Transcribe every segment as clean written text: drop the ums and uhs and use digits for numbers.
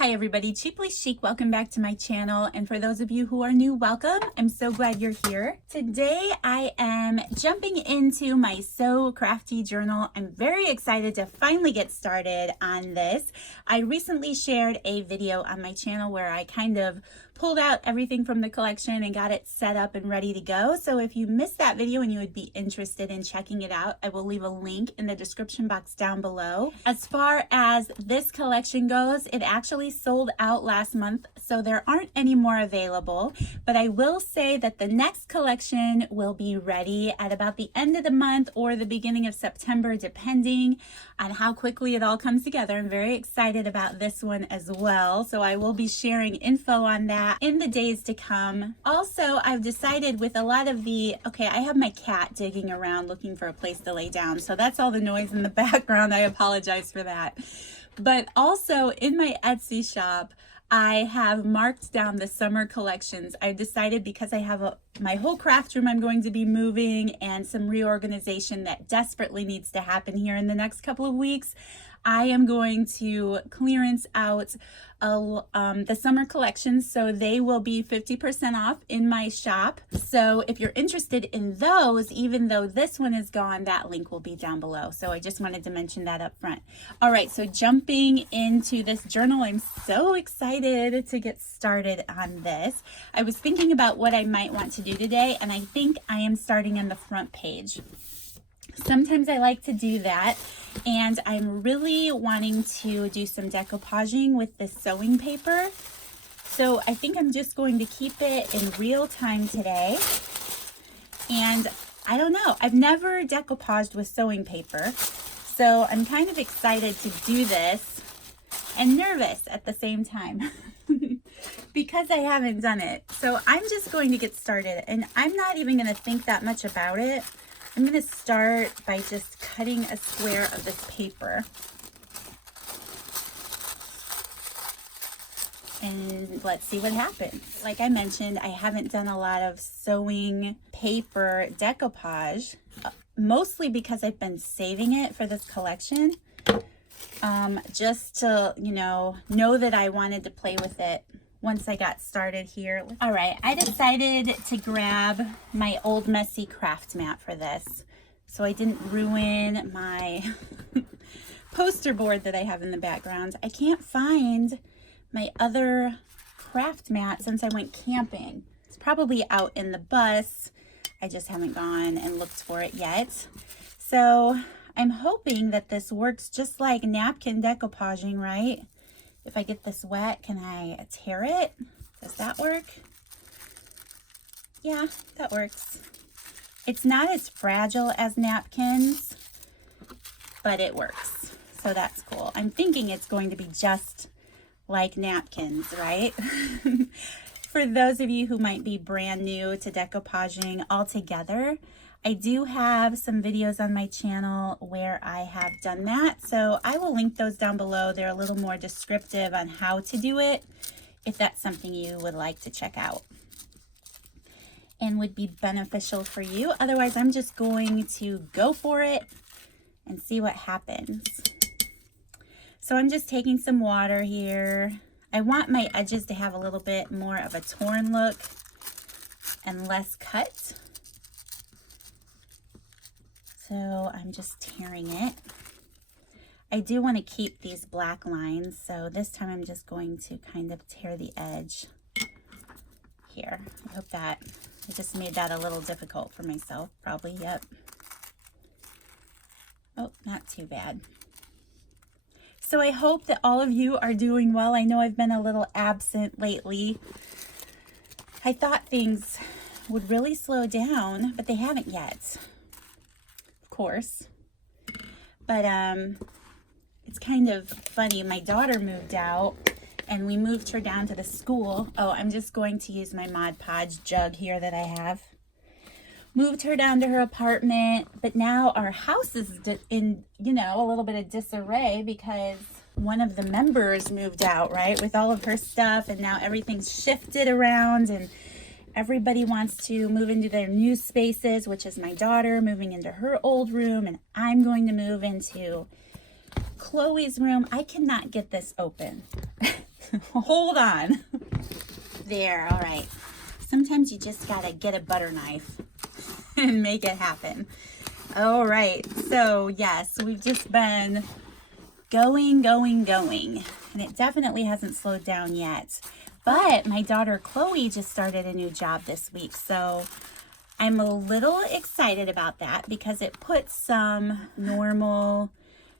Hi everybody, Cheaply Chic, welcome back to my channel, and for those of you who are new, welcome. I'm so glad you're here. Today I am jumping into my So Crafty journal. I'm very excited to finally get started on this. I recently shared a video on my channel where I kind of pulled out everything from the collection and got it set up and ready to go. So if you missed that video and you would be interested in checking it out, I will leave a link in the description box down below. As far as this collection goes, it actually sold out last month, so there aren't any more available, but I will say that the next collection will be ready at about the end of the month or the beginning of September, depending on how quickly it all comes together. I'm very excited about this one as well, so I will be sharing info on that in the days to come. Also, I've decided with a lot of the, I have my cat digging around looking for a place to lay down, so that's all the noise in the background. I apologize for that. But also in my Etsy shop, I have marked down the summer collections. I've decided, because I have my whole craft room I'm going to be moving and some reorganization that desperately needs to happen here in the next couple of weeks, I am going to clearance out the summer collections, so they will be 50% off in my shop. So if you're interested in those, even though this one is gone, that link will be down below. So I just wanted to mention that up front. All right, so jumping into this journal, I'm so excited to get started on this. I was thinking about what I might want to do today, and I think I am starting on the front page. Sometimes I like to do that, and I'm really wanting to do some decoupaging with this sewing paper. So I think I'm just going to keep it in real time today. And I don't know, I've never decoupaged with sewing paper, so I'm kind of excited to do this and nervous at the same time because I haven't done it. So I'm just going to get started, and I'm not even going to think that much about it. I'm going to start by just cutting a square of this paper. And let's see what happens. Like I mentioned, I haven't done a lot of sewing paper decoupage, mostly because I've been saving it for this collection. Just to, know that I wanted to play with it once I got started here. All right, I decided to grab my old messy craft mat for this, so I didn't ruin my poster board that I have in the background. I can't find my other craft mat since I went camping. It's probably out in the bus. I just haven't gone and looked for it yet. So I'm hoping that this works just like napkin decoupaging, right? If I get this wet, can I tear it? Does that work? Yeah, that works. It's not as fragile as napkins, but it works. So that's cool. I'm thinking it's going to be just like napkins, right? For those of you who might be brand new to decoupaging altogether, I do have some videos on my channel where I have done that, so I will link those down below. They're a little more descriptive on how to do it, if that's something you would like to check out and would be beneficial for you. Otherwise, I'm just going to go for it and see what happens. So I'm just taking some water here. I want my edges to have a little bit more of a torn look and less cut. So I'm just tearing it. I do want to keep these black lines, so this time I'm just going to kind of tear the edge here. I hope that, I just made that a little difficult for myself, probably, yep. Oh, not too bad. So I hope that all of you are doing well. I know I've been a little absent lately. I thought things would really slow down, but they haven't yet. Course, but it's kind of funny. My daughter moved out and we moved her down to the school. Oh, I'm just going to use my Mod Podge jug here that I have. Moved her down to her apartment, but now our house is in, a little bit of disarray because one of the members moved out, right, with all of her stuff, and now everything's shifted around and everybody wants to move into their new spaces, which is my daughter moving into her old room, and I'm going to move into Chloe's room. I cannot get this open. Hold on. There, all right. Sometimes you just gotta get a butter knife and make it happen. All right, so yes, we've just been going, and it definitely hasn't slowed down yet. But my daughter Chloe just started a new job this week, so I'm a little excited about that because it puts some normal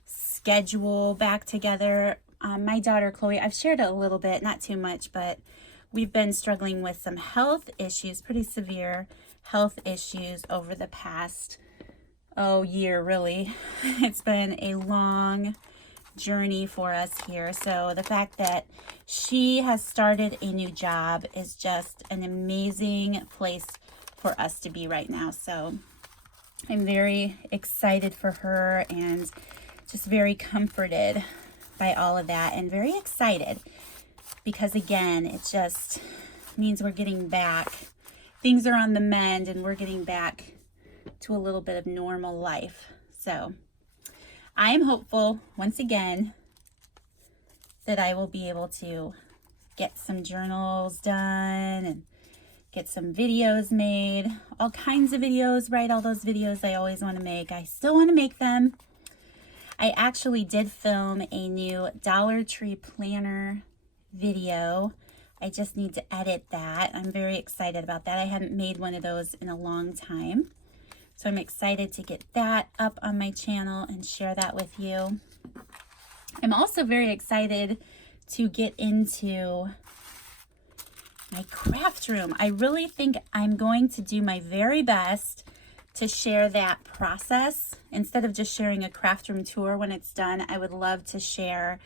schedule back together. My daughter Chloe, I've shared it a little bit, not too much, but we've been struggling with some health issues, pretty severe health issues over the past, year really. It's been a long journey for us here. So the fact that she has started a new job is just an amazing place for us to be right now. So I'm very excited for her and just very comforted by all of that and very excited because again, it just means we're getting back. Things are on the mend and we're getting back to a little bit of normal life. So I am hopeful once again that I will be able to get some journals done and get some videos made, all kinds of videos, right? All those videos I always want to make. I still want to make them. I actually did film a new Dollar Tree planner video. I just need to edit that. I'm very excited about that. I hadn't made one of those in a long time. So I'm excited to get that up on my channel and share that with you. I'm also very excited to get into my craft room. I really think I'm going to do my very best to share that process. Instead of just sharing a craft room tour when it's done, I would love to share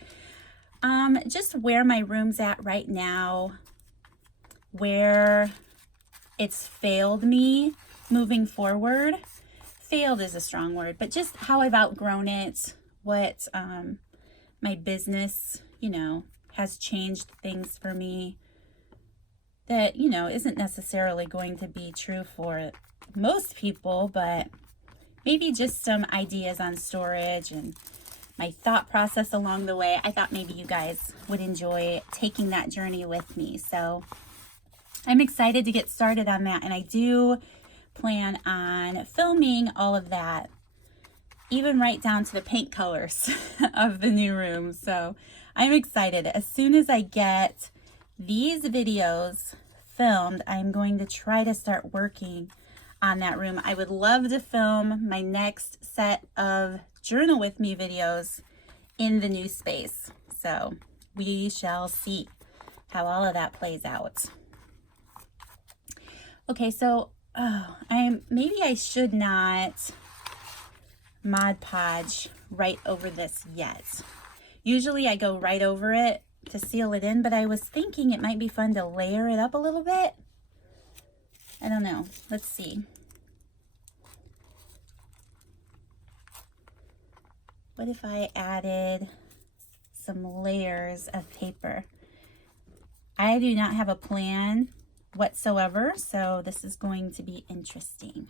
just where my room's at right now, where it's failed me moving forward. Failed is a strong word, but just how I've outgrown it, what my business, has changed things for me that, isn't necessarily going to be true for most people, but maybe just some ideas on storage and my thought process along the way. I thought maybe you guys would enjoy taking that journey with me. So I'm excited to get started on that. And I do plan on filming all of that, even right down to the paint colors of the new room. So I'm excited. As soon as I get these videos filmed, I'm going to try to start working on that room. I would love to film my next set of journal with me videos in the new space. So we shall see how all of that plays out. Okay, so maybe I should not Mod Podge right over this yet. Usually I go right over it to seal it in, but I was thinking it might be fun to layer it up a little bit. I don't know. Let's see. What if I added some layers of paper? I do not have a plan whatsoever, so this is going to be interesting.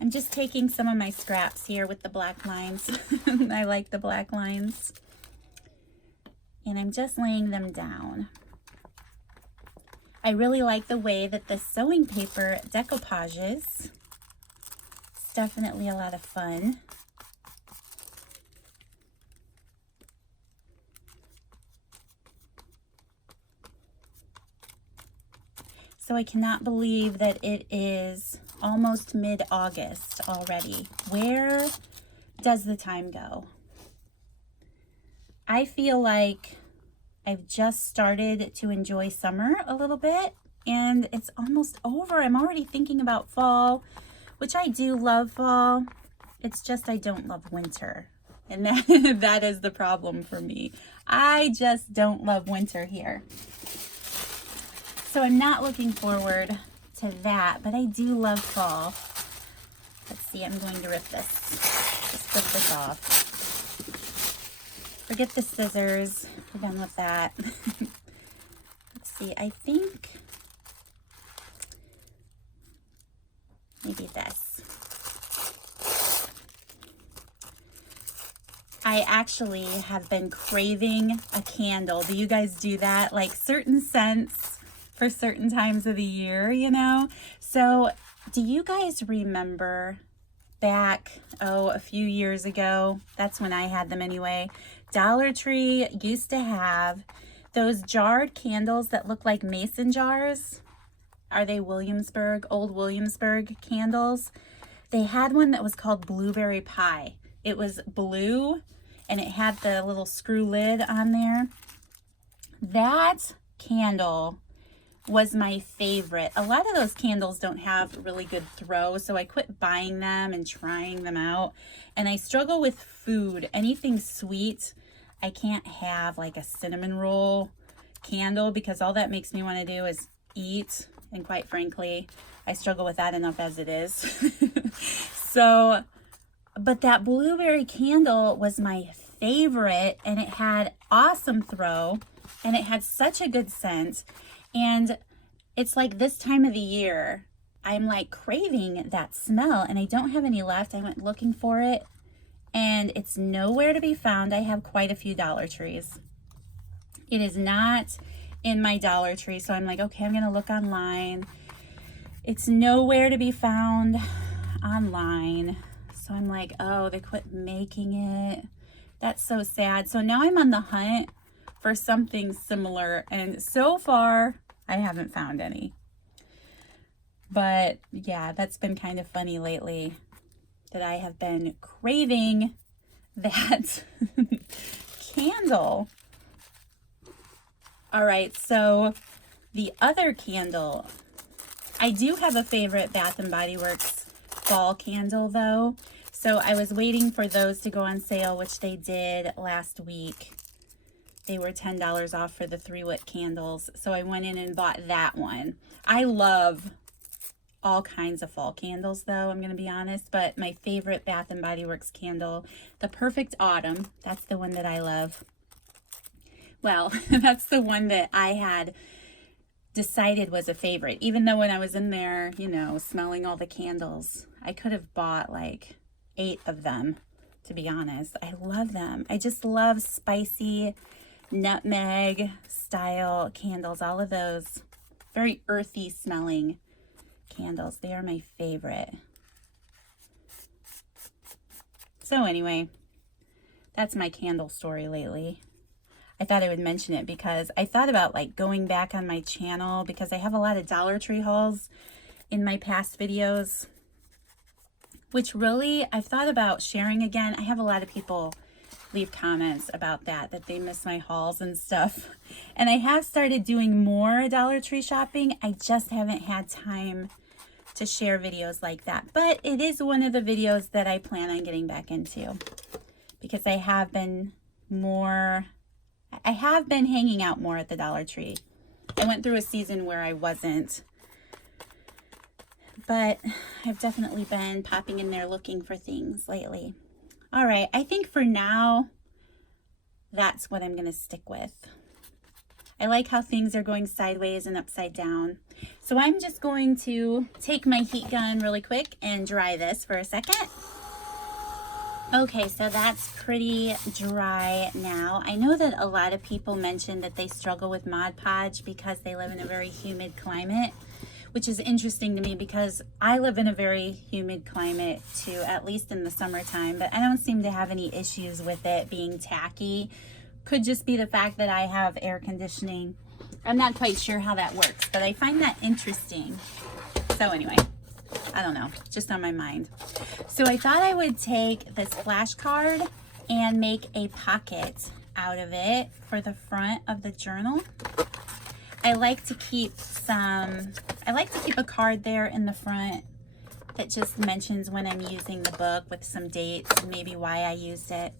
I'm just taking some of my scraps here with the black lines. I like the black lines. And I'm just laying them down. I really like the way that the sewing paper decoupages. It's definitely a lot of fun. So I cannot believe that it is almost mid-August already. Where does the time go? I feel like I've just started to enjoy summer a little bit and it's almost over. I'm already thinking about fall, which I do love fall. It's just I don't love winter. And that is the problem for me. I just don't love winter here. So I'm not looking forward to that, but I do love fall. Let's see, I'm going to rip this. Just rip this off. Forget the scissors. We're done with that. Let's see, I think maybe this. I I actually have been craving a candle. Do you guys do that? Like certain scents for certain times of the year, you know? So do you guys remember back, a few years ago, that's when I had them anyway, Dollar Tree used to have those jarred candles that look like mason jars. Are they Williamsburg, old Williamsburg candles? They had one that was called Blueberry Pie. It was blue and it had the little screw lid on there. That candle was my favorite. A lot of those candles don't have really good throw, so I quit buying them and trying them out. And I struggle with food, anything sweet. I can't have like a cinnamon roll candle because all that makes me want to do is eat. And quite frankly, I struggle with that enough as it is. So, but that blueberry candle was my favorite, and it had awesome throw and it had such a good scent. And it's like this time of the year, I'm like craving that smell and I don't have any left. I went looking for it and it's nowhere to be found. I have quite a few Dollar Trees. It is not in my Dollar Tree. So I'm like, okay, I'm going to look online. It's nowhere to be found online. So I'm like, oh, they quit making it. That's so sad. So now I'm on the hunt for something similar. And so far, I haven't found any. But yeah, that's been kind of funny lately that I have been craving that candle. All right, so the other candle, I do have a favorite Bath & Body Works fall candle though. So I was waiting for those to go on sale, which they did last week. They were $10 off for the 3-wick candles. So I went in and bought that one. I love all kinds of fall candles though, I'm going to be honest. But my favorite Bath & Body Works candle, the Perfect Autumn, that's the one that I love. Well, that's the one that I had decided was a favorite. Even though when I was in there, you know, smelling all the candles, I could have bought like 8 of them, to be honest. I love them. I just love spicy nutmeg style candles, all of those very earthy smelling candles. They are my favorite. So anyway, that's my candle story lately. I thought I would mention it because I thought about like going back on my channel because I have a lot of Dollar Tree hauls in my past videos, which really I've thought about sharing again. I have a lot of people leave comments about that they miss my hauls and stuff. And I have started doing more Dollar Tree shopping. I just haven't had time to share videos like that. But it is one of the videos that I plan on getting back into because I have been hanging out more at the Dollar Tree. I went through a season where I wasn't, but I've definitely been popping in there looking for things lately. All right, I think for now, that's what I'm going to stick with. I like how things are going sideways and upside down. So I'm just going to take my heat gun really quick and dry this for a second. Okay, so that's pretty dry now. I know that a lot of people mention that they struggle with Mod Podge because they live in a very humid climate, which is interesting to me because I live in a very humid climate too, at least in the summertime, but I don't seem to have any issues with it being tacky. Could just be the fact that I have air conditioning. I'm not quite sure how that works, but I find that interesting. So anyway, I don't know, just on my mind. So I thought I would take this flashcard and make a pocket out of it for the front of the journal. I like to keep a card there in the front that just mentions when I'm using the book with some dates and maybe why I used it.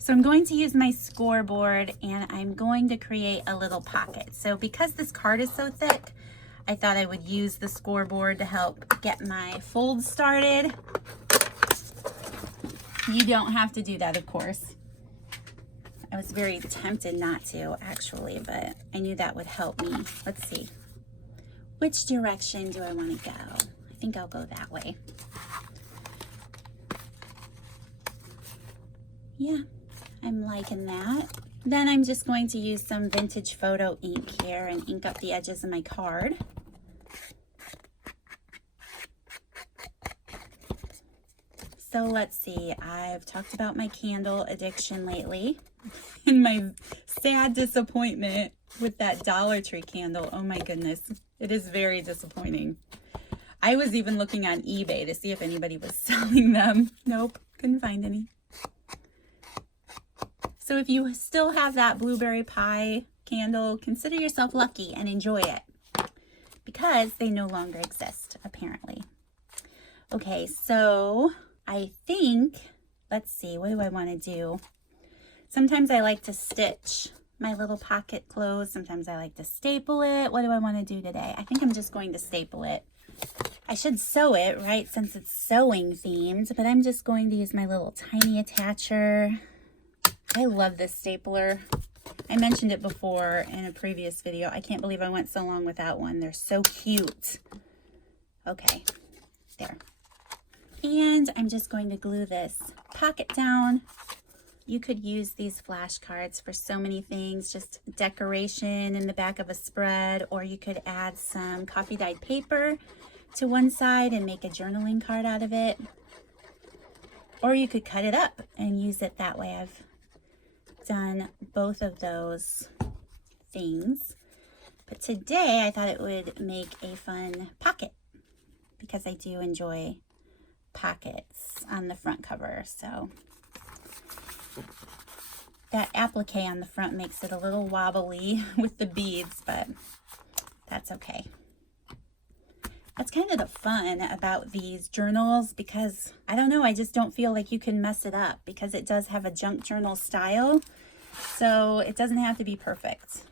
So I'm going to use my scoreboard and I'm going to create a little pocket. So because this card is so thick, I thought I would use the scoreboard to help get my fold started. You don't have to do that, of course. I was very tempted not to, actually, but I knew that would help me. Let's see. Which direction do I want to go? I think I'll go that way. Yeah, I'm liking that. Then I'm just going to use some vintage photo ink here and ink up the edges of my card. So let's see, I've talked about my candle addiction lately and my sad disappointment with that Dollar Tree candle. Oh my goodness, it is very disappointing. I was even looking on eBay to see if anybody was selling them. Nope, couldn't find any. So if you still have that blueberry pie candle, consider yourself lucky and enjoy it because they no longer exist, apparently. Okay, so I think, let's see, what do I want to do? Sometimes I like to stitch my little pocket closed. Sometimes I like to staple it. What do I want to do today? I think I'm just going to staple it. I should sew it, right, since it's sewing themed, but I'm just going to use my little tiny attacher. I love this stapler. I mentioned it before in a previous video. I can't believe I went so long without one. They're so cute. Okay, there. And I'm just going to glue this pocket down. You could use these flashcards for so many things, just decoration in the back of a spread, or you could add some coffee dyed paper to one side and make a journaling card out of it. Or you could cut it up and use it that way. I've done both of those things. But today I thought it would make a fun pocket because I do enjoy pockets on the front cover. So that applique on the front makes it a little wobbly with the beads, but that's okay. That's kind of the fun about these journals because I don't know, I just don't feel like you can mess it up because it does have a junk journal style, so it doesn't have to be perfect.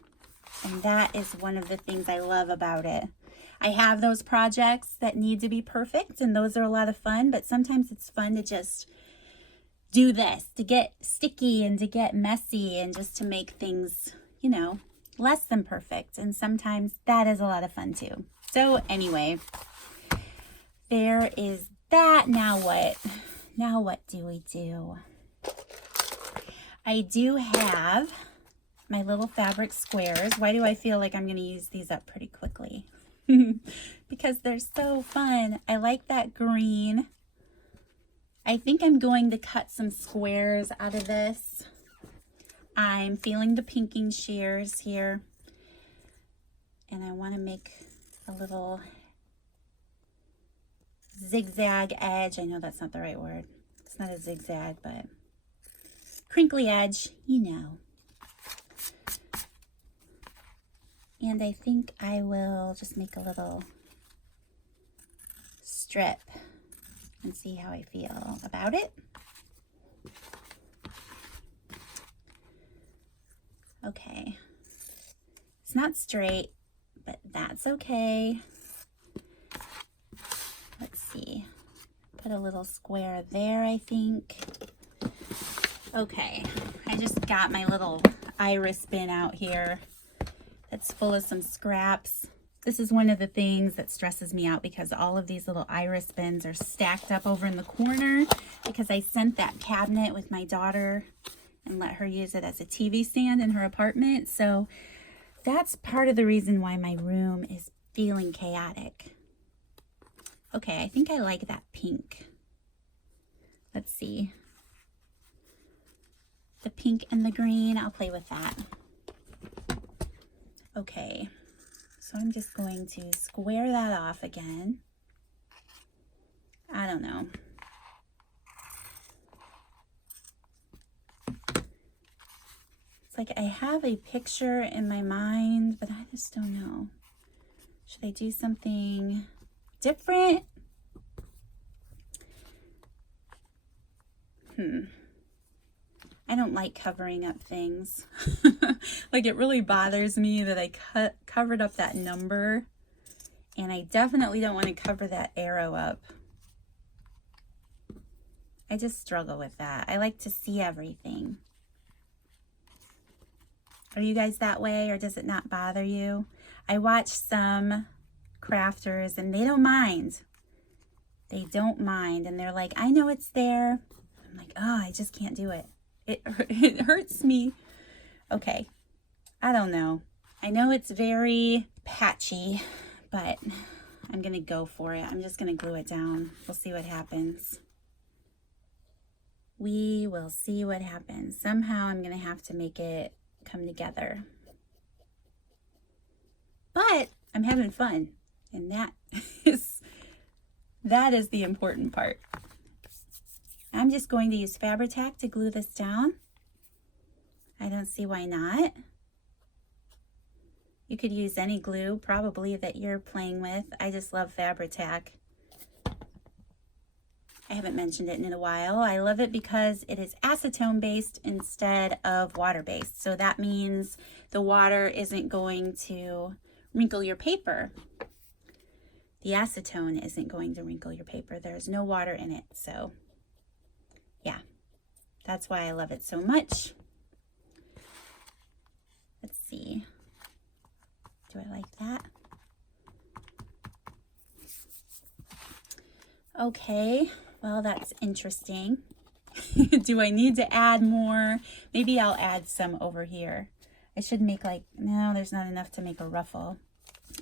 And that is one of the things I love about it. I have those projects that need to be perfect, and those are a lot of fun, but sometimes it's fun to just do this, to get sticky and to get messy and just to make things, you know, less than perfect. And sometimes that is a lot of fun too. So anyway, there is that. Now what? Now what do we do? I do have my little fabric squares. Why do I feel like I'm going to use these up pretty quickly? Because they're so fun. I like that green. I think I'm going to cut some squares out of this. I'm feeling the pinking shears here. And I want to make a little zigzag edge. I know that's not the right word. It's not a zigzag, but crinkly edge, you know. And I think I will just make a little strip and see how I feel about it. Okay. It's not straight, but that's okay. Let's see. Put a little square there, I think. Okay. I just got my little iris bin out here. It's full of some scraps. This is one of the things that stresses me out because all of these little iris bins are stacked up over in the corner because I sent that cabinet with my daughter and let her use it as a TV stand in her apartment. So that's part of the reason why my room is feeling chaotic. Okay, I think I like that pink. Let's see. The pink and the green, I'll play with that. Okay, so I'm just going to square that off again. I don't know. It's like I have a picture in my mind, but I just don't know. Should I do something different? I don't like covering up things. Like it really bothers me that I covered up that number, and I definitely don't want to cover that arrow up. I just struggle with that. I like to see everything. Are you guys that way, or does it not bother you? I watch some crafters and they don't mind. They don't mind, and they're like, I know it's there. I'm like, oh, I just can't do it. It hurts me. Okay, I don't know. I know it's very patchy, but I'm gonna go for it. I'm just gonna glue it down. We'll see what happens. We will see what happens. Somehow I'm gonna have to make it come together. But I'm having fun, and that is the important part. I'm just going to use Fabri-Tac to glue this down. I don't see why not. You could use any glue probably that you're playing with. I just love Fabri-Tac. I haven't mentioned it in a while. I love it because it is acetone based instead of water based. So that means the water isn't going to wrinkle your paper. The acetone isn't going to wrinkle your paper. There's no water in it. So yeah, that's why I love it so much. Let's see. Do I like that? Okay, well, that's interesting. Do I need to add more? Maybe I'll add some over here. I should make no, there's not enough to make a ruffle.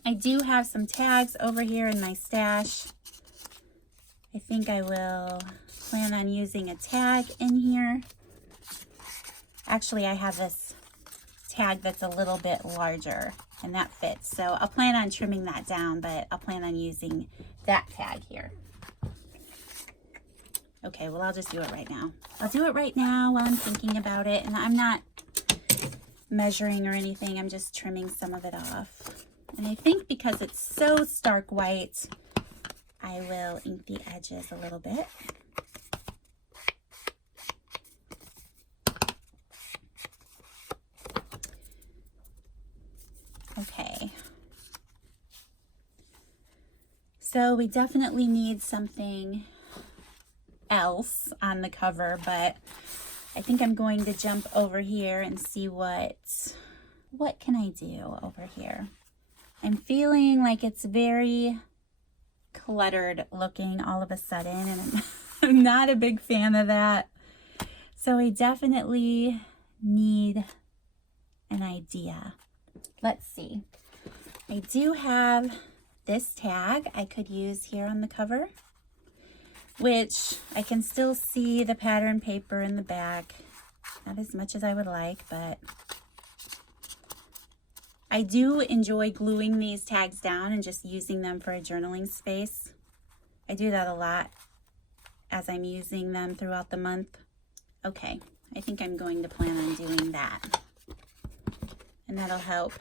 I do have some tags over here in my stash. I think I will plan on using a tag in here. Actually, I have this tag that's a little bit larger, and that fits. So I'll plan on trimming that down, but I'll plan on using that tag here. Okay, well, I'll just do it right now. I'll do it right now while I'm thinking about it, and I'm not measuring or anything. I'm just trimming some of it off. And I think because it's so stark white, I will ink the edges a little bit. Okay. So we definitely need something else on the cover, but I think I'm going to jump over here and see what can I do over here. I'm feeling like it's very cluttered looking all of a sudden, and I'm not a big fan of that. So I definitely need an idea. Let's see. I do have this tag I could use here on the cover, which I can still see the pattern paper in the back. Not as much as I would like, but I do enjoy gluing these tags down and just using them for a journaling space. I do that a lot as I'm using them throughout the month. Okay, I think I'm going to plan on doing that, and that'll help.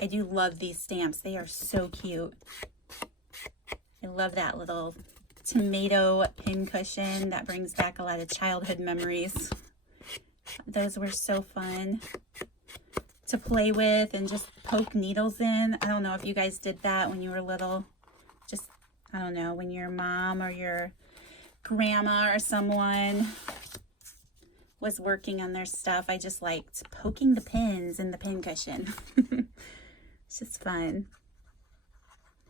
I do love these stamps. They are so cute. I love that little tomato pin cushion. That brings back a lot of childhood memories. Those were so fun to play with and just poke needles in. I don't know if you guys did that when you were little. Just, I don't know, when your mom or your grandma or someone was working on their stuff. I just liked poking the pins in the pin cushion. It's just fun.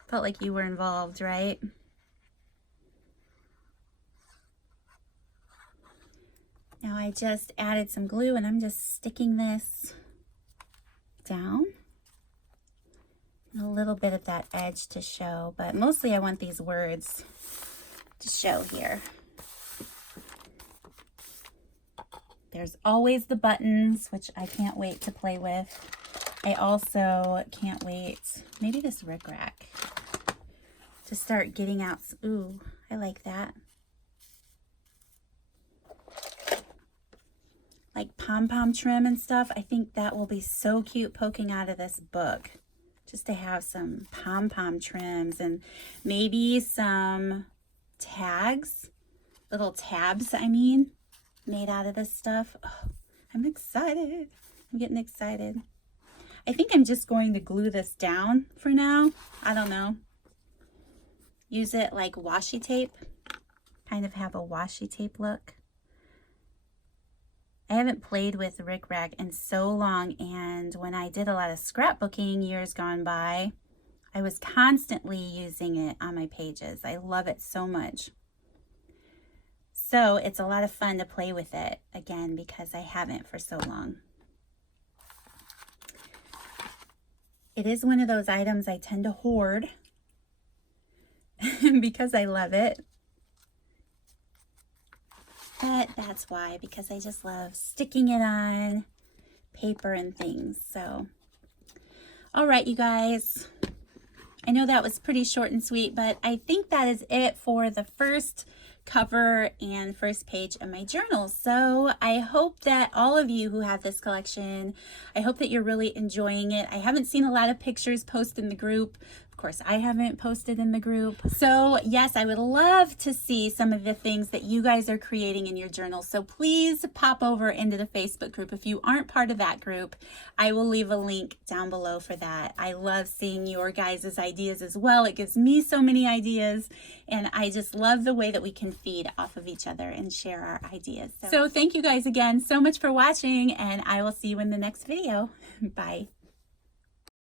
Felt like you were involved, right? Now I just added some glue and I'm just sticking this down. A little bit of that edge to show, but mostly I want these words to show here. There's always the buttons, which I can't wait to play with. I also can't wait, maybe this rickrack, to start getting out. Ooh, I like that. Like pom-pom trim and stuff. I think that will be so cute poking out of this book. Just to have some pom-pom trims and maybe some tags, little tabs, I mean, made out of this stuff. Oh, I'm excited. I'm getting excited. I think I'm just going to glue this down for now. I don't know. Use it like washi tape. Kind of have a washi tape look. I haven't played with rickrack in so long, and when I did a lot of scrapbooking years gone by, I was constantly using it on my pages. I love it so much. So it's a lot of fun to play with it, again, because I haven't for so long. It is one of those items I tend to hoard because I love it. But that's why, because I just love sticking it on paper and things. So, all right, you guys. I know that was pretty short and sweet, but I think that is it for the first cover and first page of my journal. So I hope that all of you who have this collection, I hope that you're really enjoying it. I haven't seen a lot of pictures posted in the group. Of course, I haven't posted in the group. So yes, I would love to see some of the things that you guys are creating in your journal. So please pop over into the Facebook group. If you aren't part of that group, I will leave a link down below for that. I love seeing your guys' ideas as well. It gives me so many ideas, and I just love the way that we can feed off of each other and share our ideas. So thank you guys again so much for watching, and I will see you in the next video. Bye.